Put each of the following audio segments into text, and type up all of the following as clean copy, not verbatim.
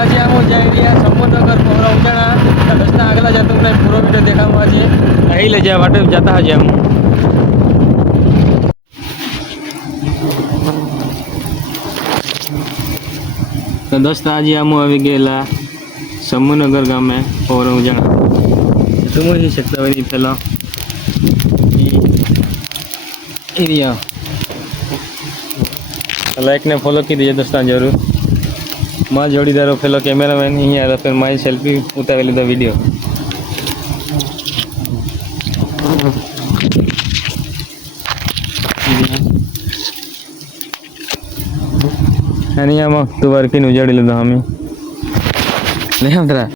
आज हम जाए समुद्रनगर कोहरा उजाणा रस्ता आगला जाते तुमने पूरा वीडियो देखा हुआ है यही ले जाए वाटे जाता है हम तो दोस्त आज हम આવી ગયેલા સમૂહનગર ગામે કોહરા ઉજાણા तुम ही सकता है पहला एरिया लाइक ने फॉलो की दीजिए दोस्तों जरूर माँ जोड़ीदारो पेलो कैमरामैन ही आ फिर मारी सेल्फी उतारी लीधो वीडियो अनिया तू वर्की उजाड़ी लीधो हमें नहीं हम तेरा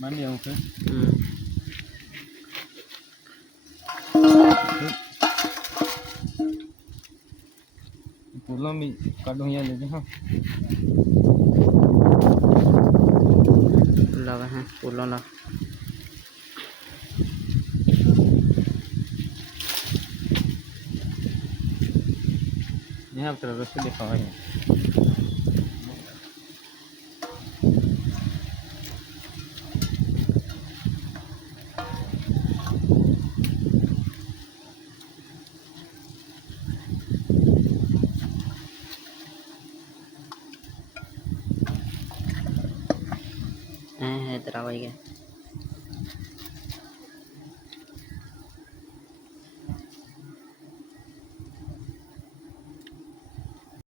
मान लिया ओके पुलों भी काटो यहाँ लेते हाँ लगा है पुलों ना यहाँ तरह रस्ते दिखा है है तरह वही है